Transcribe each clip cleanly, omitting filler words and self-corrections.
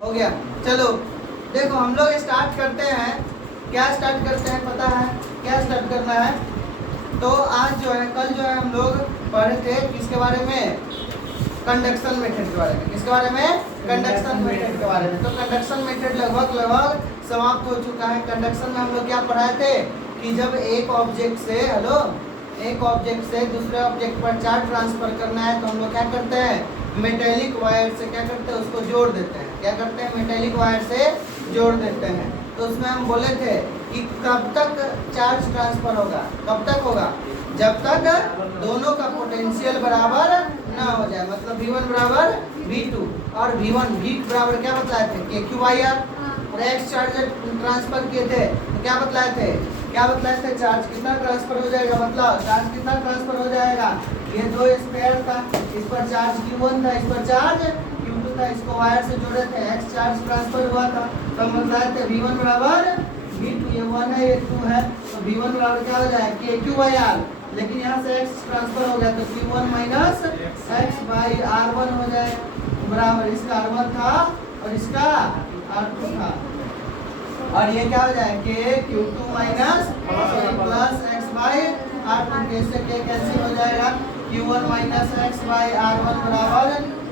हो गया। चलो देखो हम लोग स्टार्ट करते हैं। क्या स्टार्ट करते हैं पता है? क्या स्टार्ट करना है? तो आज जो है कल जो है हम लोग पढ़े थे किसके बारे में? कंडक्शन मेथड के बारे में। किसके बारे में? कंडक्शन मेथड के बारे में। तो कंडक्शन मेथड लगभग समाप्त हो चुका है। कंडक्शन में हम लोग क्या पढ़ाए थे कि जब एक ऑब्जेक्ट से एक ऑब्जेक्ट से दूसरे ऑब्जेक्ट पर चार्ज ट्रांसफर करना है तो हम लोग क्या करते हैं? मेटेलिक वायर से क्या करते हैं? उसको जोड़ देते हैं। क्या करते हैं? मेटेलिक वायर से जोड़ देते हैं। तो उसमें हम बोले थे कि कब तक चार्ज ट्रांसफर होगा? कब तक होगा? जब तक दोनों का पोटेंशियल बराबर ना हो जाए। मतलब V1 बराबर V2 और V बराबर क्या बतलाए थे? KQ/R। और एक्स चार्ज ट्रांसफर किए थे तो क्या बतलाए थे? चार्ज कितना ट्रांसफर हो जाएगा? मतलब चार्ज कितना ट्रांसफर हो जाएगा? ये दो स्फीयर था, इस पर चार्ज Q1 था, इस पर चार्ज Q2 था। इसको वायर से जोड़े थे, एक्स चार्ज ट्रांसफर हुआ था। तो हम बताए थे V1 बराबर V2। ये 1 है, ये 2 है, तो V1 बराबर क्या हो जाएगा? KQ/R। लेकिन यहाँ से x ट्रांसफर हो गया तो Q1 माइनस x/R1 हो जाएगा बराबर। इसका R1 था और इसका R2 था। और ये क्या हो जाएगा? Q2 minus plus x/R2। कैसे के कैंसिल हो जाएगा? Q1 माइनस x/R1 बराबर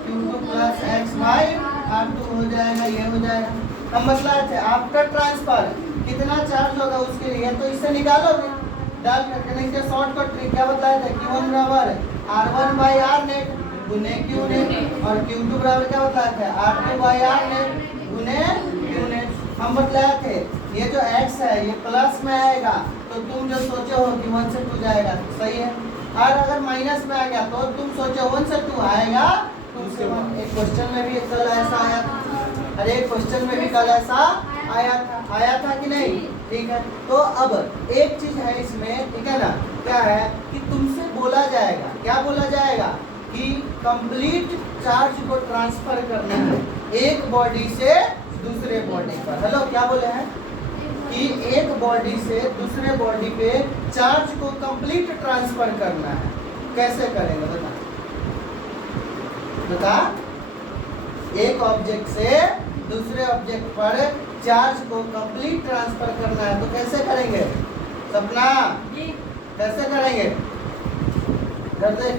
Q2 प्लस x/R2 हो जाएगा। ये हो जाएगा। हम बतलाए थे आफ्टर ट्रांसफर कितना चार्ज होगा उसके लिए, तो इससे निकालोगे डाल करके। नहीं तो शॉर्टकट ट्रिक क्या बतलाए थे? Q1 बराबर R1/R नेट गुने Q नेट और Q2 बराबर क्या बतलाए थे? R2/R नेट गुने Q नेट। हम बतलाए थे ये जो x है ये प्लस में आएगा तो तुम जो सोचे हो कि 1 से 2 जाएगा तो सही है। और अगर माइनस में आ गया तो तुम सोचो 1 से 2 आएगा तुमसे 1। एक क्वेश्चन में भी कल ऐसा आया था। अरे एक क्वेश्चन में भी कल ऐसा आया था कि नहीं? ठीक है। तो अब एक चीज है इसमें, ठीक है ना? क्या है कि तुमसे बोला जाएगा, क्या बोला जाएगा कि कंप्लीट चार्ज को ट्रांसफर करना है एक बॉडी से दूसरे बॉडी पर। हेलो, क्या बोले हैं कि एक बॉडी से दूसरे बॉडी पे चार्ज को कंप्लीट ट्रांसफर करना है। कैसे करेंगे बता? एक ऑब्जेक्ट से दूसरे ऑब्जेक्ट पर चार्ज को कंप्लीट ट्रांसफर करना है तो कैसे करेंगे? सपना कैसे करेंगे? कर दे।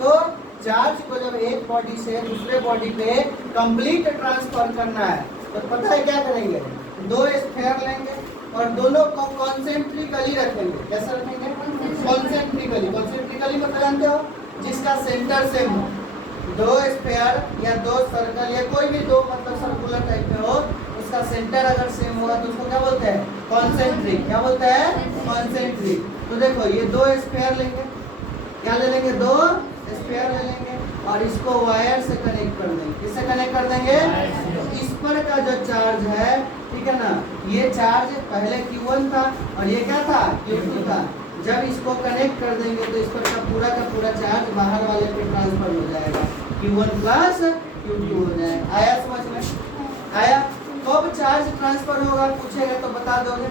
तो चार्ज को जब एक बॉडी से दूसरे बॉडी पे कंप्लीट ट्रांसफर करना है तो पता है क्या करेंगे? दो स्फीयर लेंगे और दोनों को कॉन्सेंट्रिकली रखेंगे। कैसे रखेंगे? कॉन्सेंट्रिकली मतलब जानते हो? जिसका सेंटर सेम हो। दो स्फीयर या दो सर्कल या कोई भी दो मतलब सर्कुलर टाइप में हो, उसका सेंटर अगर सेम होगा तो उसको क्या बोलते हैं? कॉन्सेंट्रिक। क्या बोलते हैं? कॉन्सेंट्रिक। तो देखो ये दो स्फीयर लेंगे, क्या ले लेंगे? दो स्फीयर ले लेंगे और इसको वायर से कनेक्ट कर देंगे। किससे कनेक्ट कर देंगे? तो इस पर का जो चार्ज है, ठीक है ना, ये चार्ज पहले Q1 था और ये क्या था? Q2 था। जब इसको कनेक्ट कर देंगे तो इस पर का पूरा चार्ज बाहर वाले पे ट्रांसफर हो जाएगा। Q1 प्लस Q2 हो जाएगा। आया समझ में? आया? कब चार्ज ट्रांसफर होगा पूछेगा तो बता दोगे?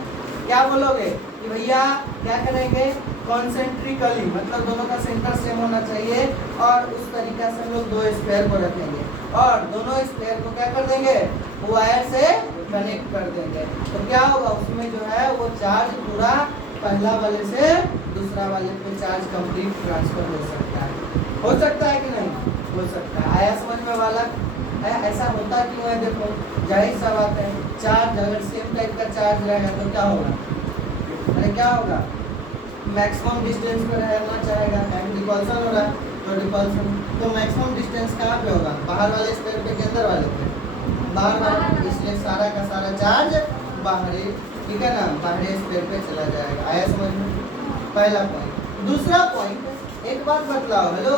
क्या बोलोगे कि भैया क्या करेंगे? कॉन्सेंट्रिकली, मतलब दोनों का सेंटर सेम होना चाहिए और उस तरीका से हम लोग दो स्फीयर को रखेंगे और दोनों स्फीयर को क्या कर देंगे? वायर से कनेक्ट कर देंगे। तो क्या होगा उसमें जो है वो चार्ज पूरा पहला वाले से दूसरा वाले पे चार्ज कंप्लीट ट्रांसफर हो सकता है। हो सकता है कि नहीं? हो सकता है। आया समझ में वाला? ऐसा होता क्यों है? देखो जाहिर सा बात है, चार्ज अगर सेम टाइप का चार्ज रहेगा तो क्या होगा? अरे क्या होगा? मैक्सिमम डिस्टेंस पे रहना चाहेगा। डिपल्सन हो रहा है तो डिपल्सन, तो मैक्सिमम डिस्टेंस कहाँ पे होगा? बाहर वाले स्फीयर पे के अंदर वाले पे? बाहर वाले। इसलिए सारा का सारा चार्ज बाहरी, ठीक है ना, बाहरी स्फीयर पे चला जाएगा। आया समझ में? पहला पॉइंट। दूसरा पॉइंट, एक बात बतलाओ। हेलो,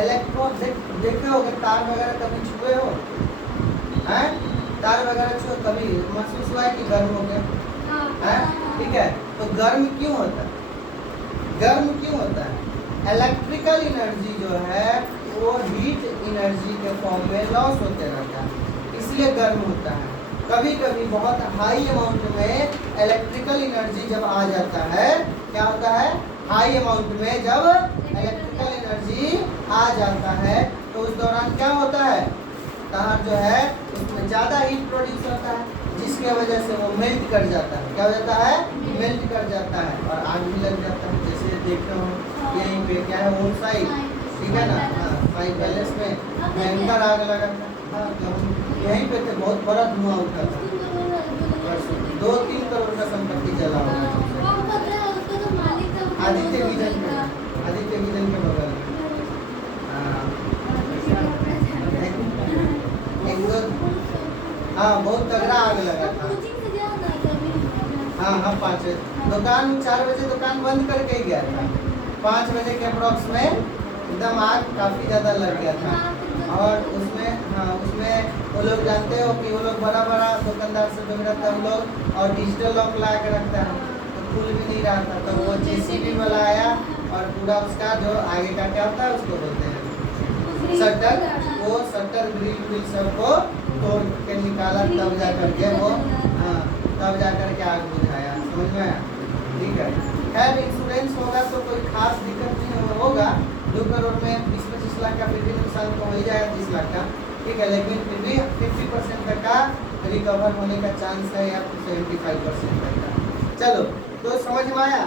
इलेक्ट्रॉन देखे होगे तार वगैरह कभी छुए हो? हैं? तार वगैरह छुए कभी महसूस हुआ है कि गर्म हो गया? हैं? ठीक है। तो गर्म क्यों होता है? गर्म क्यों होता है? इलेक्ट्रिकल एनर्जी जो है वो हीट एनर्जी के फॉर्म में लॉस होते रहता है, इसलिए गर्म होता है। कभी कभी बहुत हाई अमाउंट में इलेक्ट्रिकल एनर्जी जब आ जाता है, क्या होता है? हाई अमाउंट में जब इलेक्ट्रिकल एनर्जी आ जाता है तो उस दौरान क्या होता है? तार जो है उसमें ज़्यादा हीट प्रोड्यूस होता है, जिसके वजह से वो मेल्ट कर जाता है। क्या हो जाता है? मेल्ट कर जाता है और आग भी लग जाता है। जैसे देख रहे हो यहीं पे क्या है, ओन साइड, ठीक है ना, हाँ, साई पैलेस में भयंकर आग लगा था। हाँ, तो हम यहीं पे थे, बहुत बड़ा धुआं उठा था। 2-3 करोड़ का संपत्ति जला हुआ आदित्य विजन में, आदित्य विजन के बगल में। हाँ, हाँ, बहुत तगड़ा आग लगा था। हाँ हाँ, 5 बजे दुकान, 4 बजे दुकान बंद करके ही गया था। 5 बजे के अप्रॉक्स में एकदम आग काफ़ी ज़्यादा लग गया था। और उसमें, हाँ, उसमें वो लोग जानते हो कि वो लोग बड़ा बड़ा दुकानदार से जो रहता है वो लोग, और डिजिटल लॉक ला के रखता है, तो खुल भी नहीं रहा था। तो वो जेसीबी वाला आया और पूरा उसका जो आगे का क्या होता है उसको बोलते हैं शटर, वो शटर ग्रिल सबको तोड़ के निकाला, तब जा करके वो, हाँ, तब जा करके आग बुझाया। समझ में आया? ठीक है। खैर, इंश्योरेंस होगा तो कोई खास दिक्कत नहीं होगा। 2 करोड़ में 20-25 लाख का फिर भी नुकसान तो हो ही जाएगा, 30 लाख का, ठीक है। लेकिन फिर भी 50% तक का रिकवर होने का चांस है, या 75% तक का। चलो, तो समझ में आया?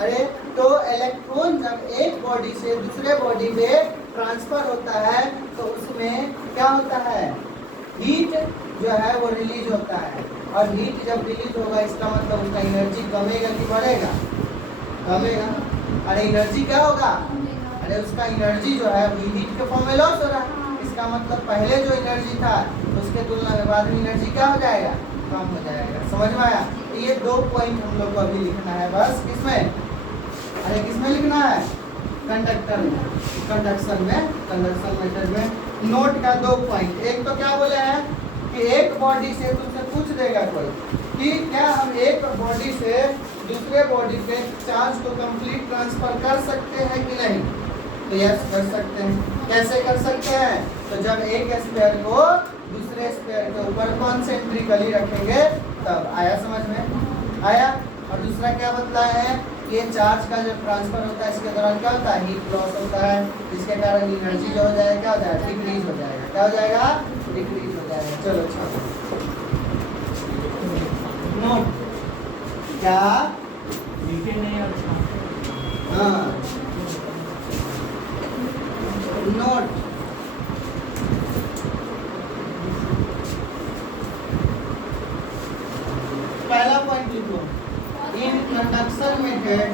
अरे, तो इलेक्ट्रॉन जब एक बॉडी से दूसरे बॉडी में ट्रांसफर होता है तो उसमें क्या होता है, हीट जो है वो रिलीज होता है। और हीट जब रिलीज होगा इसका मतलब उसका एनर्जी कमेगा कि बढ़ेगा? कमेगा। अरे एनर्जी क्या होगा? अरे उसका एनर्जी जो है वो हीट के फॉर्म में लॉस हो रहा है। इसका मतलब पहले जो एनर्जी था उसके तुलना में बाद में एनर्जी क्या हो जाएगा? कम हो जाएगा। समझ में आया? ये 2 पॉइंट हम लोग को अभी लिखना है बस। किसमें? अरे किसमें लिखना है? कंडक्टर में, कंडक्शन में, कंडक्शन मेथड में। नोट का 2 पॉइंट। एक तो क्या बोले हैं कि एक बॉडी से तुमसे पूछ देगा कोई कि क्या हम एक बॉडी से दूसरे बॉडी पे चार्ज को कंप्लीट ट्रांसफर कर सकते हैं कि नहीं? तो यस, कर सकते हैं। कैसे कर सकते हैं? तो जब एक स्फीयर को दूसरे स्फीयर के ऊपर कॉन्सेंट्रिकली रखेंगे तब। आया समझ में? आया। और दूसरा क्या बतलाया है? ये चार्ज का जब ट्रांसफर होता है इसके दौरान क्या होता है? हीट लॉस होता है, जिसके कारण एनर्जी जो हो जाएगा क्या हो जाएगा? डिक्रीज हो जाएगा। क्या हो जाएगा? डिक्रीज हो जाएगा। चलो अच्छा, नोट क्या? हाँ, नोट पहला पॉइंट लिखो। In conduction method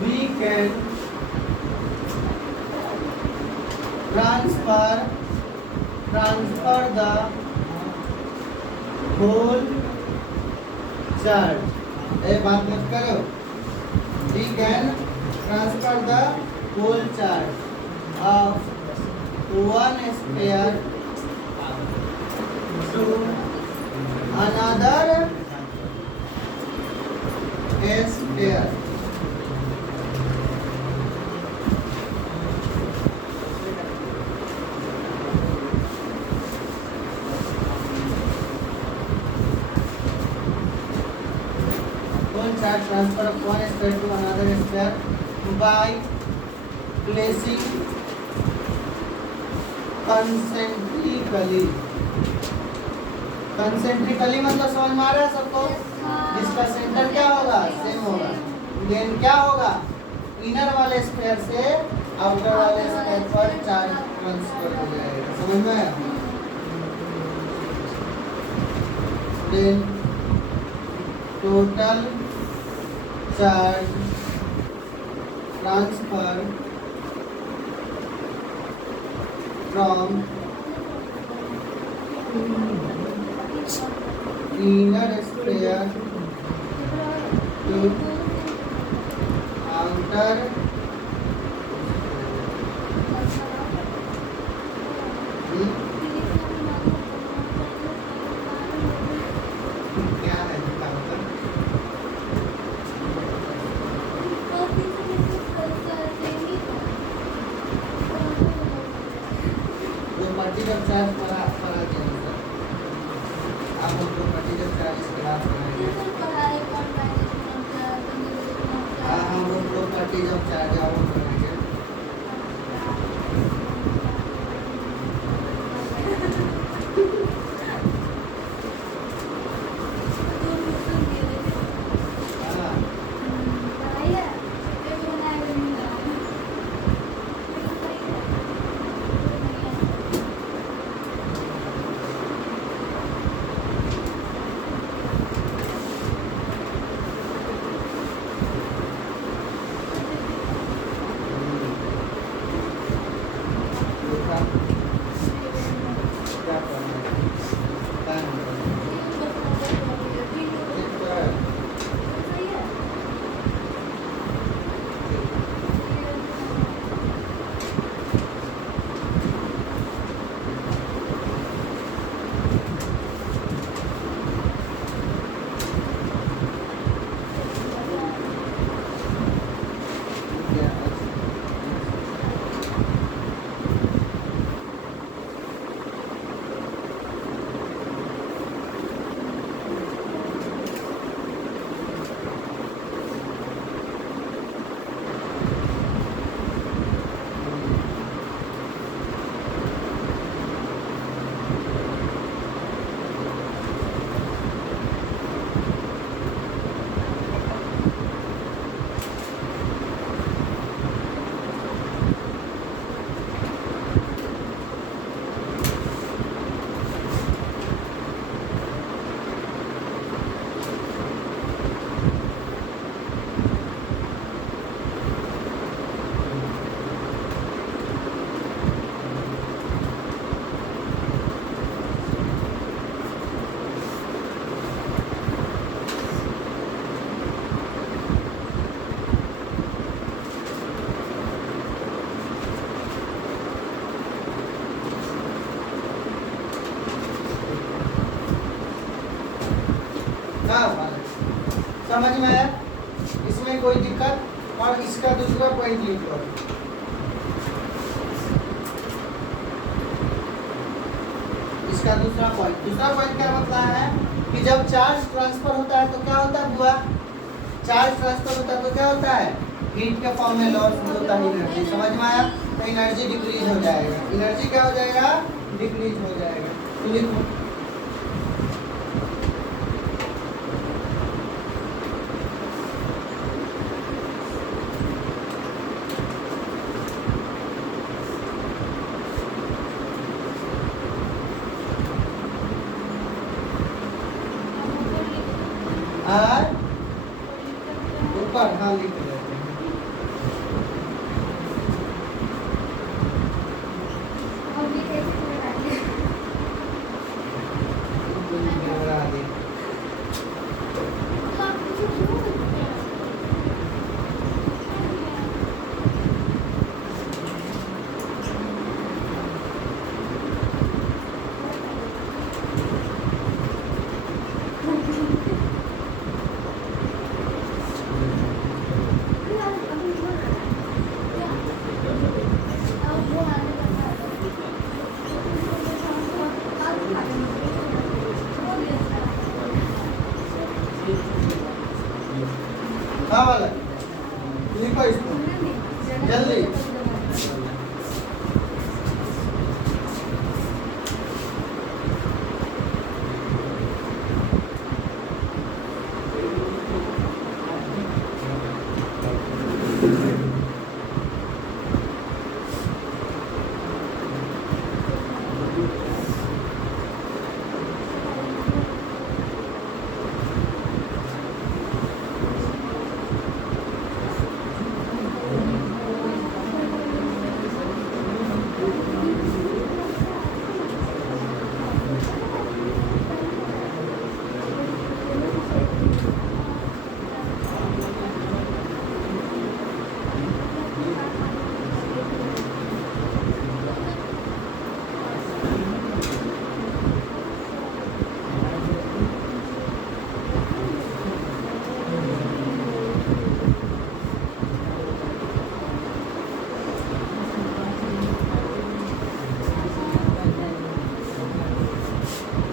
we can transfer the whole charge। ये बात मत करो। We can transfer the whole charge of one sphere to another sphere। Charge transfer of one sphere to another sphere by placing concentrically। Concentrically मतलब समझ में आ रहा है सबको? जिसका सेंटर क्या होगा? सेम होगा। देन क्या होगा? इनर वाले स्फीयर से आउटर वाले स्फीयर पर चार्ज ट्रांसफर हो जाएगा। समझ में आया? Then total charge transfer from inner sphere to outer क्या है वो पार्टिकल चार्ज पर आ जाएगा। आप क्लास बनाएंगे। हाँ हम लोग पार्टी जब जाओ करेंगे। हाँ दूसरा क्या करना है? क्या नहीं करना है? ठीक है। हाँ समझ में आया? इसमें कोई दिक्कत? और इसका दूसरा पॉइंट लिख लो। इसका दूसरा पॉइंट क्या बतला है कि जब चार्ज ट्रांसफर होता है तो क्या होता है बुआ? चार्ज ट्रांसफर होता है तो क्या होता है? हीट के फॉर्म में लॉस होता है एनर्जी। समझ में आया? तो एनर्जी डिक्रीज हो जाएगा। एनर्जी क्या हो जाएगा? डिक्रीज हो जाएगा। तो लिखो और ऊपर हाँ लिख लेते हैं। बना दी। हाँ वाला लिखो इसको जल्दी।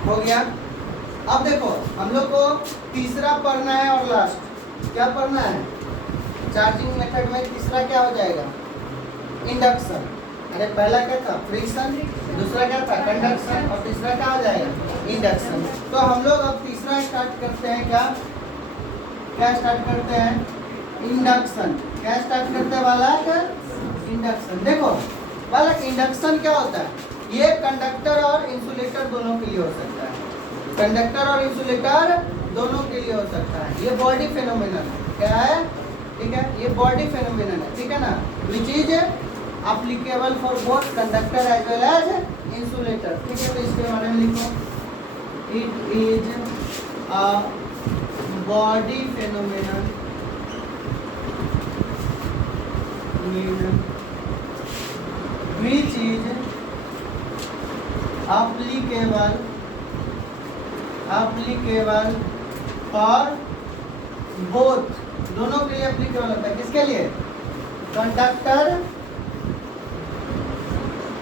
हो गया। अब देखो हम लोग को तीसरा पढ़ना है और लास्ट। क्या पढ़ना है? चार्जिंग मेथड में तीसरा क्या हो जाएगा? इंडक्शन। अरे पहला क्या था? फ्रिक्शन, दूसरा क्या था? कंडक्शन, और तीसरा क्या हो जाएगा? इंडक्शन। तो हम लोग अब तीसरा स्टार्ट करते हैं। क्या स्टार्ट करते हैं? इंडक्शन। क्या स्टार्ट करते हैं बालक? इंडक्शन। देखो बालक, इंडक्शन क्या होता है? ये कंडक्टर और इंसुलेटर दोनों के लिए हो सकता है। कंडक्टर और इंसुलेटर दोनों के लिए हो सकता है। ये बॉडी फेनोमेनन है। क्या है? ठीक है, ये बॉडी फेनोमेनन है, ठीक है ना, which is applicable for both conductor as well as insulator. ठीक है, तो इसके बारे में लिखो, it is a body phenomenon which is applicable for both, दोनों के लिए applicable होता है। किसके लिए? Conductor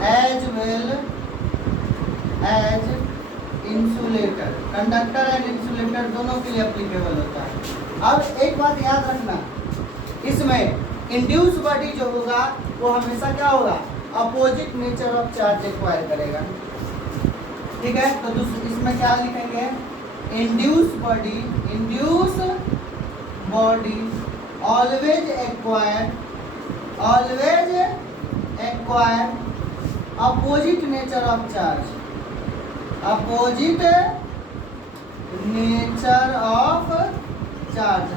as well as insulator. Conductor and insulator दोनों के लिए applicable होता है। अब एक बात याद रखना, इसमें इंड्यूस बॉडी जो होगा वो हमेशा क्या होगा? Opposite nature of charge acquire करेगा। ठीक है, तो इसमें क्या लिखेंगे? Induce body always acquire opposite nature of charge,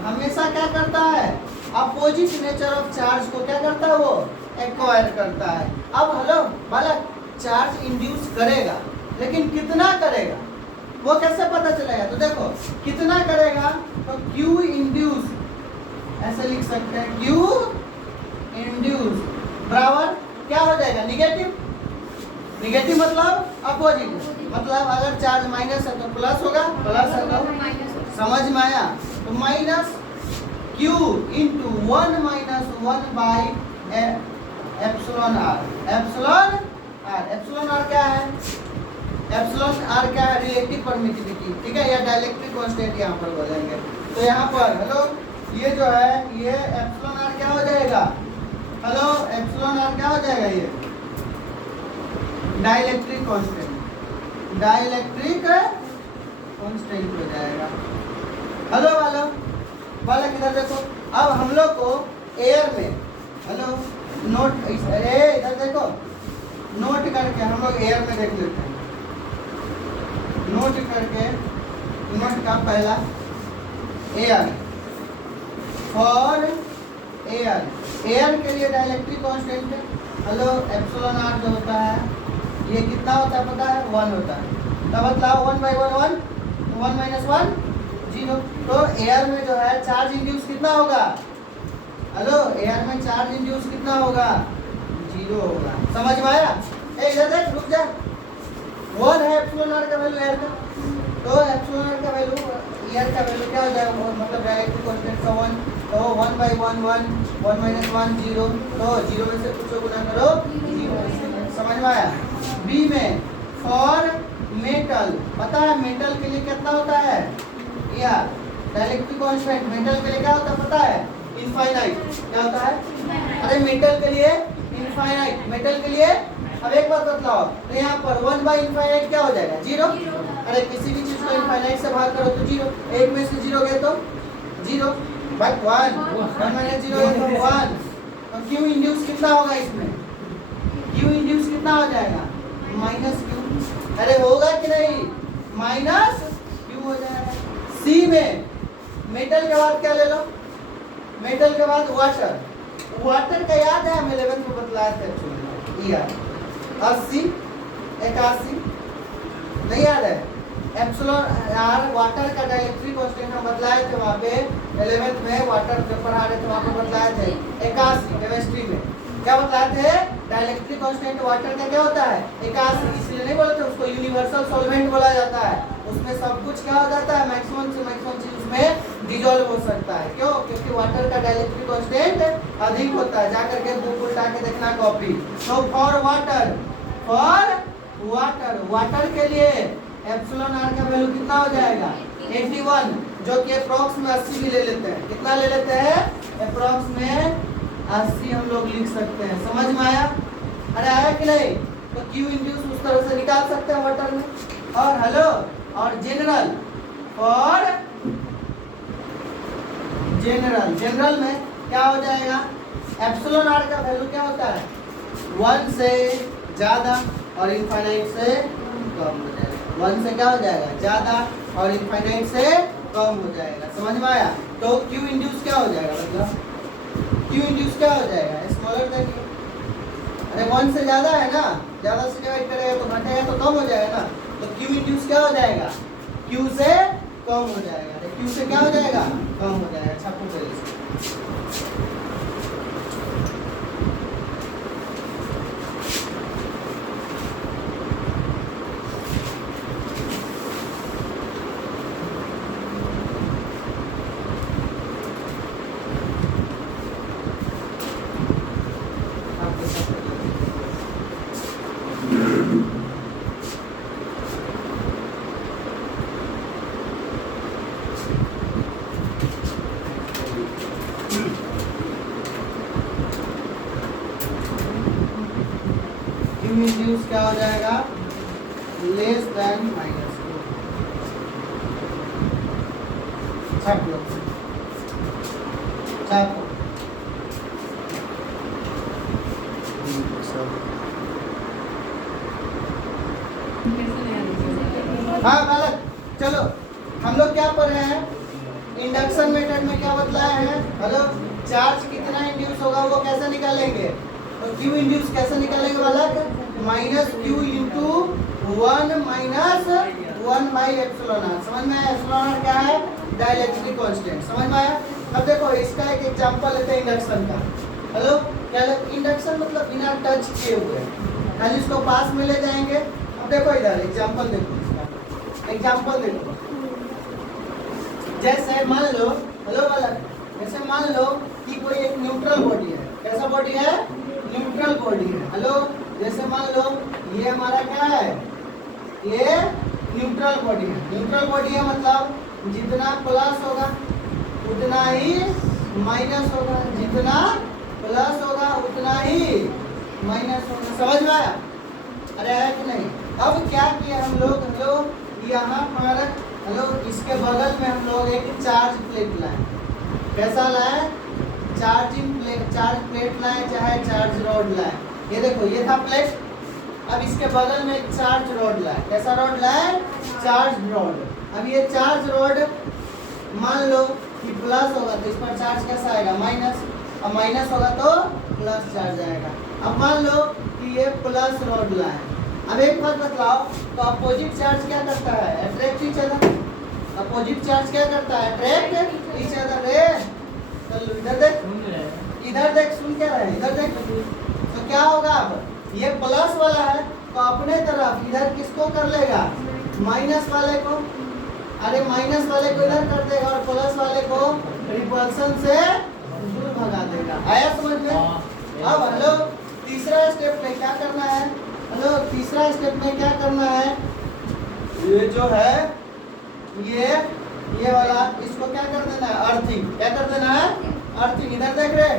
हमेशा क्या करता है? अपोजिट नेचर ऑफ चार्ज को क्या करता है? वो एक्वायर करता है। अब हेलो बालक, चार्ज इंड्यूस करेगा, लेकिन कितना करेगा वो कैसे पता चलेगा? तो देखो कितना करेगा, तो Q इंड्यूस ऐसे लिख सकते हैं, Q इंड्यूस बराबर क्या हो जाएगा? निगेटिव मतलब अपोजिट, मतलब अगर चार्ज माइनस है तो प्लस होगा, प्लस है तो समझ में आया? तो minus Q into 1 minus 1 by epsilon r. Epsilon r क्या है? एप्सिलॉन आर क्या है? Relative permittivity. ठीक है, या डाइलेक्ट्रिक कांस्टेंट यहाँ पर बोलेंगे। तो यहाँ पर हेलो ये जो है ये एप्सिलॉन आर क्या हो जाएगा? हेलो एप्सिलॉन आर क्या हो जाएगा? ये डाइलेक्ट्रिक कांस्टेंट हो जाएगा। हेलो बालक इधर देखो, अब हम लोग को एयर में हेलो नोट, अरे इधर देखो, नोट करके हम लोग एयर में देख लेते हैं। नोट का पहला एयर, फॉर एयर के लिए dielectric constant hello epsilon r जो होता है ये कितना होता है पता है? 1 होता है। तब बतलाओ 1 बाई 1 1, 1 माइनस 1 0। तो एयर में जो है चार्ज इंड्यूस कितना होगा? हेलो एयर में चार्ज इंड्यूस कितना होगा? 0 होगा। समझ में आया? इधर देख, रुक जा। 1 है एप्सिलॉन आर का वैल्यू एयर का, तो एप्सिलॉन आर का वैल्यू एयर का वैल्यू क्या हो जाएगा? मतलब डायरेक्ट कांस्टेंट का 1, तो 1 बाई 1 1, 1 माइनस 1 0, तो 0 में से कुछ को गुना करो 0। समझ में आया? बी में फॉर मेटल, पता है मेटल के लिए कितना होता है? या डाइलेक्ट्रिक कांस्टेंट मेटल के लिए क्या होता है पता है? इनफाइनाइट। क्या होता है? अरे मेटल के लिए इनफाइनाइट। मेटल के लिए अब एक बात बतलाओ, तो यहाँ पर 1 बाई इनफाइनाइट क्या हो जाएगा? 0। अरे किसी भी चीज को इनफाइनाइट से भाग करो तो 0, एक में से 0 गए तो 0, बट 1 माइनस 0 है तो 1। तो Q इंड्यूस कितना होगा इसमें? Q इंड्यूस कितना हो जाएगा? Minus Q। अरे होगा कि नहीं? माइनस Q हो जाएगा। सी में मेटल के बाद क्या ले लो? मेटल के बाद वाटर का याद है? हम 11th में बतलाए थे। यार 80 81 नहीं याद है? एप्सिलॉन आर वाटर का डाइलेक्ट्रिक कांस्टेंट हम बतलाए थे वहाँ पे 11th में, वाटर जब पढ़ा रहे थे वहाँ पे बतलाए थे 81 केमिस्ट्री में। क्या बतलाए थे? डाइलेक्ट्रिक कांस्टेंट वाटर का क्या होता है? 81। इसलिए नहीं बोलते उसको यूनिवर्सल सॉल्वेंट बोला जाता है। उसमें सब कुछ क्या हो जाता है? मैक्सिमम से मैक्सिमम चीज उसमें डिसॉल्व हो सकता है। क्यों? क्योंकि वाटर का डाइलेक्ट्रिक कांस्टेंट अधिक होता है। जाकर के बुक उल्टा के देखना कॉपी। तो फॉर वाटर के लिए एप्सिलॉन आर का वैल्यू कितना हो जाएगा? 81, जो कि अप्रॉक्स में 80 भी ले लेते हैं। कितना ले लेते हैं? अप्रॉक्स में 80 हम लोग लिख सकते हैं। समझ में आया? अरे आया कि नहीं? तो क्यू इंड्यूस उस तरह से निकाल सकते हैं वाटर में। और हेलो, और जनरल, और जनरल में क्या हो जाएगा? एप्सिलॉन आर का वैल्यू क्या होता है? 1 से ज्यादा और इनफाइनाइट से कम हो जाएगा। 1 से क्या हो जाएगा? ज्यादा और इनफाइनाइट से कम हो जाएगा। समझ में आया? तो क्यू इंड्यूस क्या हो जाएगा? मतलब क्यू इंड्यूस क्या हो जाएगा? Smaller than Q. अरे 1 से ज्यादा है ना, ज्यादा से डिवाइड करेगा तो घटेगा तो कम हो जाएगा ना। तो क्यू इंड्यूस क्या हो जाएगा? क्यू से कम हो जाएगा। तो क्यू से क्या हो जाएगा? कम हो जाएगा। छापो पहले से। इंड्यूस क्या हो जाएगा? Less than minus 2। छाप लो, छापो। हाँ बालक, चलो हम लोग क्या पढ़ रहे हैं? इंडक्शन मेथड में क्या बतलाया है? हेलो, चार्ज कितना इंड्यूस होगा वो कैसे निकालेंगे? तो क्यू इंड्यूस कैसे निकालेंगे बालक? Minus q into 1 minus 1 by epsilon r. समझ में आया? एप्सिलॉन आर क्या है? Dielectric constant. समझ में आया? अब देखो इसका एक एग्जांपल लेते हैं इंडक्शन का। हेलो, क्या इंडक्शन मतलब बिना टच किए हुए, खाली इसको पास में ले जाएंगे। अब देखो इधर एग्जांपल देखो, एग्जांपल देखो। जैसे मान लो, हेलो बालक, जैसे मान लो कि कोई एक न्यूट्रल बॉडी है। कैसा बॉडी है? न्यूट्रल बॉडी है। हेलो, जैसे मान लो ये हमारा क्या है? ये न्यूट्रल बॉडी है। न्यूट्रल बॉडी है मतलब जितना प्लस होगा उतना ही माइनस होगा, जितना प्लस होगा उतना ही माइनस होगा। समझ में आया? अरे है कि नहीं? अब क्या किया हम लोग? हेलो, यहाँ पर हेलो इसके बगल में हम लोग एक चार्ज प्लेट लाए। कैसा लाए? चार्ज प्लेट लाए, चाहे चार्ज रॉड लाए। ये देखो ये था प्लेट। अब इसके बगल में एक चार्ज रॉड लाए। कैसा रॉड लाए? Charge rod. अब ये चार्ज रॉड मान लो कि प्लस होगा तो इस पर चार्ज कैसा आएगा? माइनस। अब माइनस होगा तो प्लस चार्ज आएगा। अब मान लो कि ये प्लस रॉड लाए। अब एक बात बतलाओ, तो अपोजिट चार्ज क्या करता है? Attract each other. Opposite charge क्या करता है? Attract each other. रे चलो इधर देख, इधर देख, सुन क्या रहे? इधर देख। तो क्या होगा? अब ये प्लस वाला है तो अपने तरफ इधर किसको कर लेगा? माइनस वाले को। अरे माइनस वाले को इधर कर देगा और प्लस वाले को रिपल्सन से दूर भगा देगा। आया समझ में? अब हेलो तीसरा स्टेप में क्या करना है? हेलो तीसरा स्टेप में क्या करना है? ये जो है ये वाला इसको क्या कर देना है? अर्थिंग। क्या कर देना है? अर्थिंग। इधर देख रहे,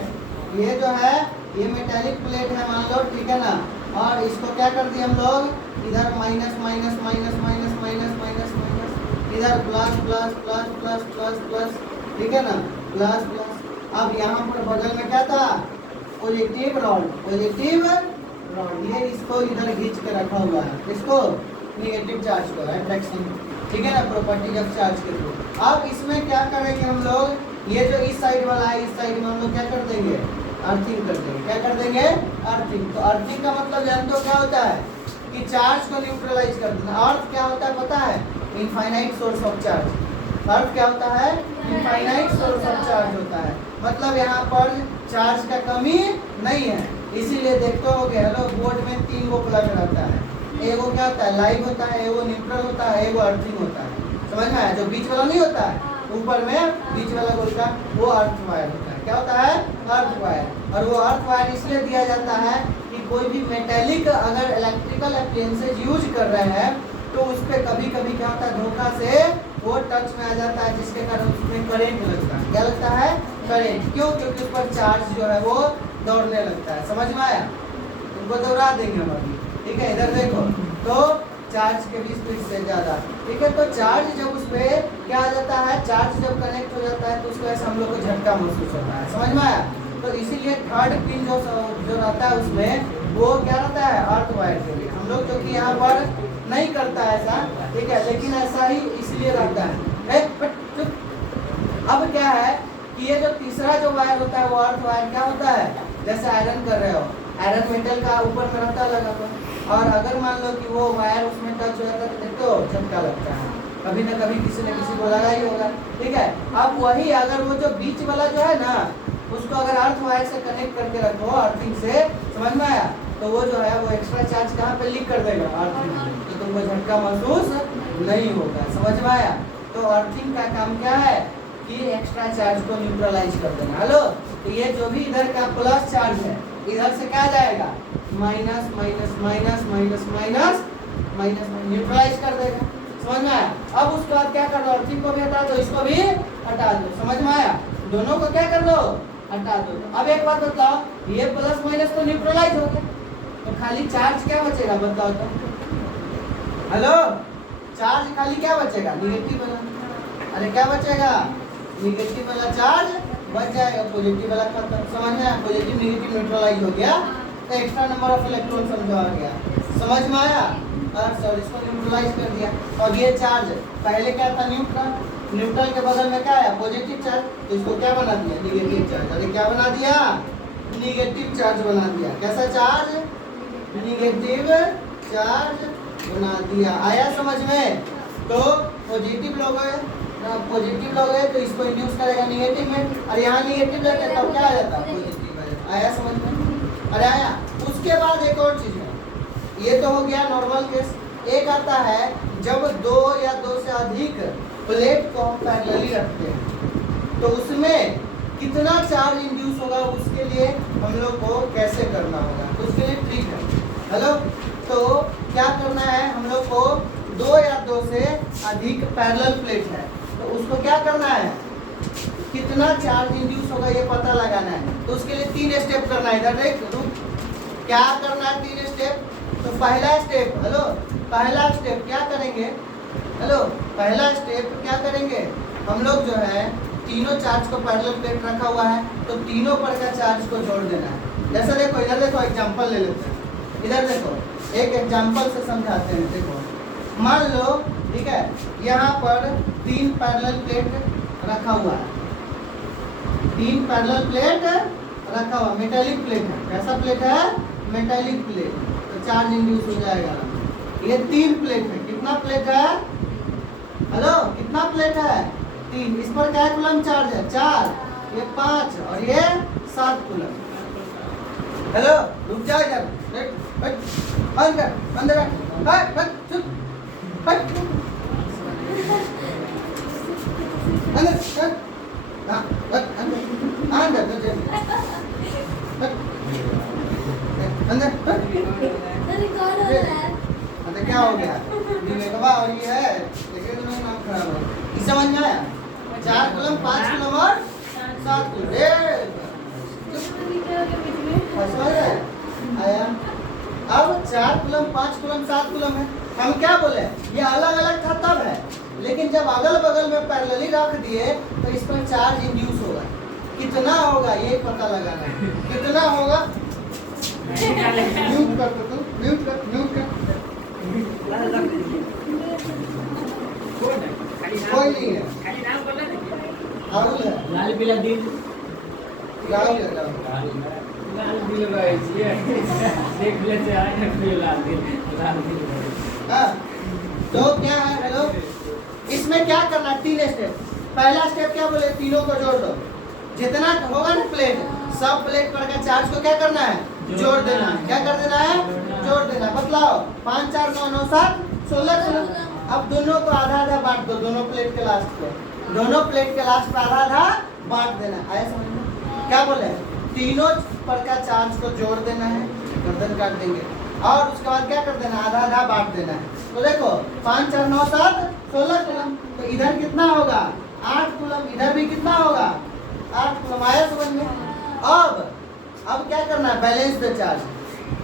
ये जो है ये मेटालिक प्लेट है मान लो, ठीक है ना। और इसको क्या कर दिए हम लोग? इधर minus minus minus minus minus minus minus, इधर plus plus plus plus plus plus, ठीक है ना, प्लस प्लस। अब यहाँ पर बगल में क्या था? Positive rod, positive rod. ये इसको इधर खींच के रखा हुआ है, इसको नेगेटिव चार्ज को, अट्रैक्शन, ठीक है ना, प्रॉपर्टी ऑफ चार्ज के थ्रू। अब इसमें क्या करेंगे हम लोग? ये जो इस साइड वाला है, इस साइड में हम लोग क्या कर देंगे? अर्थिंग कर देंगे। क्या कर देंगे? अर्थिंग। तो अर्थिंग का मतलब जान तो क्या होता है? कि चार्ज को न्यूट्रलाइज कर देना। अर्थ क्या होता है पता है? Infinite source of charge. Earth क्या होता है? इनफाइनाइट सोर्स ऑफ चार्ज होता है। मतलब यहाँ पर चार्ज का कमी नहीं है। इसीलिए देखते होगे हेलो बोर्ड में 3 गो प्लग रहता है। एगो क्या होता है? लाइव होता है, एगो न्यूट्रल होता है, एगो अर्थिंग होता है। समझ में आया? जो बीच वाला नहीं होता है, ऊपर में बीच वाला गोल का, वो अर्थ वायर होता है। क्या होता है? Earth wire. और वो अर्थ वायर इसलिए दिया जाता है कि कोई भी मेटेलिक अगर इलेक्ट्रिकल अप्लायंसेज यूज कर रहे हैं तो उस पर कभी कभी क्या होता है? धोखा से वो टच में आ जाता है, जिसके कारण उसमें करेंट लगता है। क्या लगता है? करेंट। क्यों? क्योंकि उस पर चार्ज जो है वो दौड़ने लगता है। समझ में आया? उनको दौड़ा देंगे हम अभी, ठीक है। इधर देखो, तो चार्ज के 20 फीट से ज़्यादा, ठीक है। तो चार्ज जब उस पर क्या आ जाता है, चार्ज जब कनेक्ट हो जाता है तो उसकी वजह से हम लोग को झटका महसूस होता है। समझ में आया? तो इसीलिए थर्ड पिन जो रहता है उसमें वो क्या रहता है, अर्थ वायर के लिए। हम लोग क्योंकि यहाँ पर नहीं करता है ऐसा, ठीक है, लेकिन ऐसा ही इसलिए रहता है। अब क्या है कि ये जो तीसरा जो वायर होता है वो अर्थ वायर क्या होता है, जैसे आयरन कर रहे हो, आयरन मेटल का ऊपर में रहता लगा हुआ, और अगर मान लो कि वो वायर उसमें टच हो जाता है तो देखते हो झटका लगता है, कभी ना कभी किसी न किसी को लगा ही होगा, ठीक है। अब वही अगर वो जो बीच वाला जो है ना, उसको अगर अर्थ वायर से कनेक्ट करके रखो अर्थिंग से, समझ में आया, तो वो जो है वो एक्स्ट्रा चार्ज कहाँ पे लीक कर देगा, अर्थिंग, तो तुमको झटका महसूस नहीं होगा। समझ में आया? तो अर्थिंग का काम क्या है कि एक्स्ट्रा चार्ज को न्यूट्रलाइज कर देना। हेलो, तो ये जो भी इधर का प्लस चार्ज है इधर से क्या जाएगा, minus minus minus minus minus minus, neutralize कर देगा। समझ में आया? अब उसके बाद क्या कर दो, अर्थिंग को भी हटा दो, इसको भी हटा दो। समझ में आया? दोनों को क्या कर दो, हटा दो। अब एक बात बताओ, ये प्लस माइनस तो न्यूट्रलाइज हो गया, तो खाली चार्ज क्या बचेगा बताओ तो? हेलो, चार्ज खाली क्या बचेगा, निगेटिव वाला। अरे क्या बचेगा, निगेटिव वाला चार्ज बच जाएगा, पॉजिटिव वाला खत्म। समझ में आया? पॉजिटिव निगेटिव न्यूट्रलाइज हो गया, तो एक्स्ट्रा नंबर ऑफ इलेक्ट्रॉन समझा आ गया। समझ में आया? और सर इसको न्यूट्रलाइज कर दिया। और ये चार्ज पहले क्या था, न्यूट्रल, न्यूट्रल के बगल में क्या है, पॉजिटिव चार्ज, तो इसको क्या बना दिया, निगेटिव चार्ज। अरे क्या बना दिया, निगेटिव चार्ज बना दिया। कैसा चार्ज, निगेटिव चार्ज बना दिया। आया समझ में? तो पॉजिटिव लोग है, तो इसको इंड्यूस करेगा निगेटिव में, और यहाँ निगेटिव लेते हैं तो क्या आ जाता है, पॉजिटिव। आया समझ में? अरे आया। उसके बाद एक और चीज है, ये तो हो गया नॉर्मल केस। एक आता है जब दो या दो से अधिक प्लेट को पैरेलली रखते हैं, तो उसमें कितना चार्ज इंड्यूस होगा उसके लिए हम लोग को कैसे करना होगा, तो उसके लिए ट्रिक है। हेलो, तो क्या करना है, हम लोग को दो या दो से अधिक पैरेलल प्लेट है, तो उसको क्या करना है, कितना चार्ज इंड्यूस होगा ये पता लगाना है। तो उसके लिए 3 स्टेप करना है। इधर देख, क्या करना है, 3 स्टेप। तो पहला स्टेप, हेलो, पहला स्टेप क्या करेंगे, हेलो, पहला स्टेप क्या करेंगे, हम लोग जो है तीनों चार्ज को पैरेलल प्लेट रखा हुआ है, तो तीनों पर का चार्ज को जोड़ देना है। जैसे देखो, इधर देखो, एग्जांपल ले लेते हैं। इधर देखो, एक एग्जांपल से समझाते हैं। देखो, मान लो, ठीक है, यहाँ पर 3 पैरेलल प्लेट रखा हुआ है, 3 पैरेलल प्लेट रखा हुआ, मेटालिक प्लेट है। कैसा प्लेट है, मेटालिक प्लेट, तो चार्ज इंड्यूस हो जाएगा। ये 3 प्लेट है, कितना प्लेट है, हेलो, कितना प्लेट है, 3। इस पर क्या कूलम चार्ज है, 4, ये 5 और ये 7 कूलम। हेलो, रुक जाओ इधर, अंदर अंदर चुप, अंदर क्या हो गया, और ये है, लेकिन तुम्हें नाम खराब है। समझ में आया? 4 कूलम, 5 कूलम और 7 कूलम। आया? अब 4 कूलम, 5 कूलम, 7 कूलम है। हम क्या बोले, ये अलग अलग था तब है, लेकिन जब अगल बगल में पैरेलली रख दिए तो इस पर चार्ज इंड्यूस होगा। कितना होगा ये पता लगाना है, कितना होगा। म्यूट कर तो, म्यूट कर, म्यूट कर। कोई नहीं है, राहुल है, लाल पीला दिल, राहुल है, राहुल। लाल दिल भाई देख लेते हैं फिर लाल दिल। हाँ, तो क्या है, हेलो, इसमें क्या करना है, 3 स्टेप। पहला स्टेप क्या बोले, तीनों को जोड़ दो, जितना होगा ना प्लेट, सब प्लेट पर का चार्ज को क्या करना है, जोड़ देना है। क्या कर देना है, जोड़ देना। बतलाओ, 5 4 9 9 7 16 16। अब दोनों को आधा आधा बांट दो, दोनों प्लेट के लास्ट को, दोनों प्लेट के लास्ट पर आधा आधा बांट देना। आया समझ में? क्या बोले, तीनों पर का चार्ज को जोड़ देना है, गर्दन काट देंगे, और उसके बाद क्या कर देना, आधा आधा बांट देना है। तो देखो, 5 4 9 7 16 कूलम। तो इधर कितना होगा 8 कूलम, इधर भी कितना होगा 8 कूलम। आया समझ में। अब क्या करना है, balance the charge.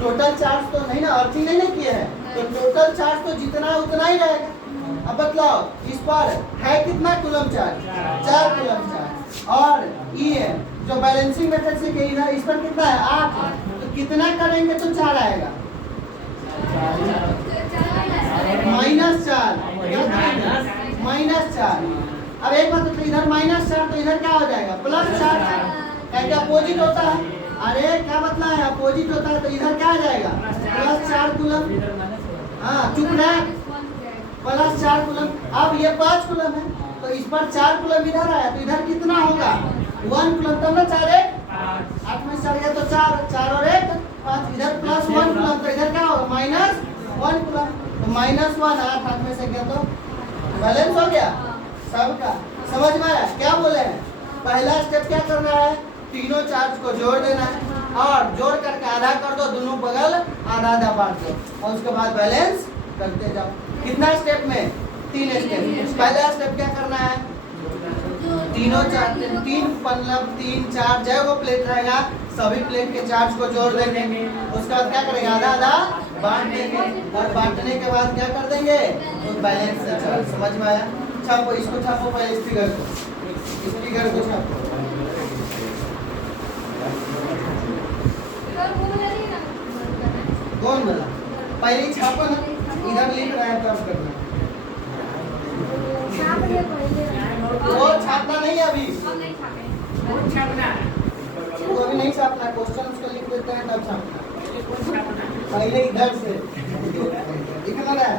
Total charge तो नहीं ना, अर्थिंग नहीं ना किए हैं, तो टोटल चार्ज तो जितना है उतना ही रहेगा। अब बतलाओ इस पर है कितना कूलम चार्ज, 4 कूलम चार्ज। और ये जो बैलेंसिंग मेथड से किए इधर इस पर कितना है 8, तो कितना करेंगे तो 4 आएगा -4, -4। अब एक बात तो इधर -4 तो इधर क्या हो जाएगा +4, क्या क्या अपोजिट होता है। अरे क्या बतला है, अपोजिट होता है तो इधर क्या आ जाएगा +4 कूलम। हाँ चुप रहे, +4 कूलम। अब ये 5 कूलम है तो इस पर 4 कूलम इधर आया तो इधर कितना होगा 1 कूलम। तब ना 4 1 8 में 4 गया तो 4 4 और 1 5, इधर +1 कूलम तो इधर क्या होगा -1 कूलम। तो -1 8 में से गया तो बैलेंस हो गया सबका। समझ में आया क्या बोले हैं। पहला स्टेप क्या करना है, तीनों चार्ज को जोड़ देना है और जोड़ करके आधा कर दो, दोनों बगल आधा आधा बांट दो और उसके बाद बैलेंस करते जाओ। कितना स्टेप में 3 स्टेप। पहला स्टेप क्या करना है, तीनों चार्ज 3 मतलब 3 4 जय वो प्लेट रहेगा सभी प्लेट के चार्ज को जोड़ देंगे। उसके बाद क्या करेंगे आधा आधा बांट देंगे और बांटने के बाद क्या कर देंगे तो बैलेंस से चार्ज। समझ में आया। छापो इसको, छापो पहले स्पीकर को छापो। कौन बोला पहले ही छापो ना, इधर लिख रहा है तब करना। वो छापना नहीं है अभी, वो अभी नहीं छापना, क्वेश्चन उसको लिख देते हैं तब छापना। पहले इधर से लिखना है।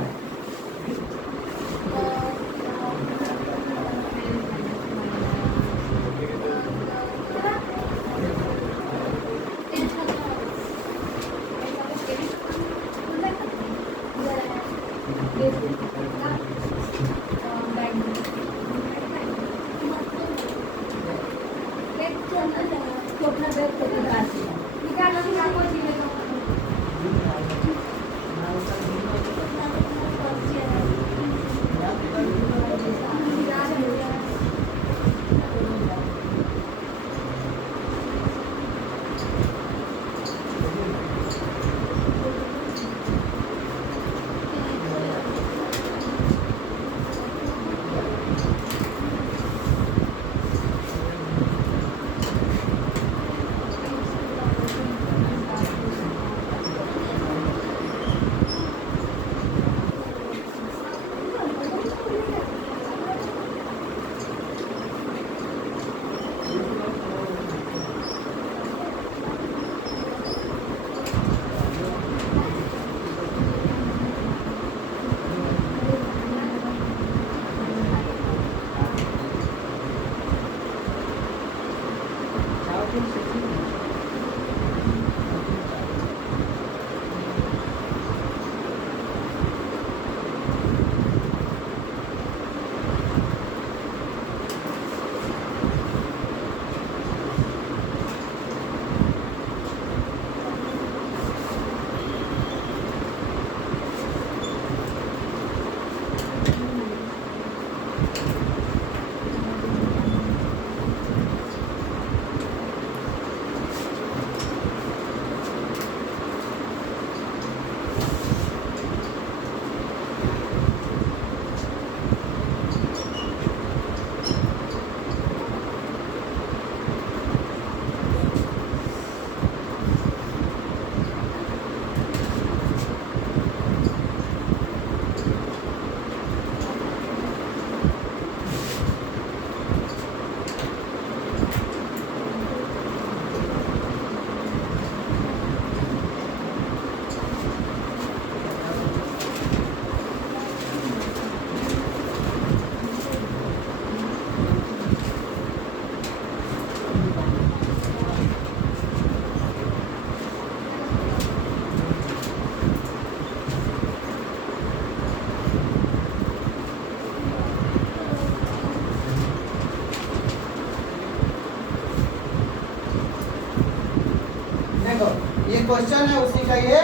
क्वेश्चन है उसी का ये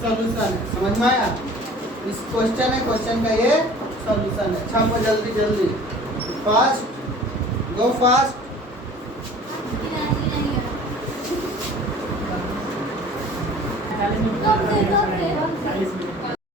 सॉल्यूशन है। समझ में आया। इस क्वेश्चन है, क्वेश्चन का ये सॉल्यूशन है। छापो जल्दी जल्दी, फास्ट, गो फास्ट। चालीस मिनट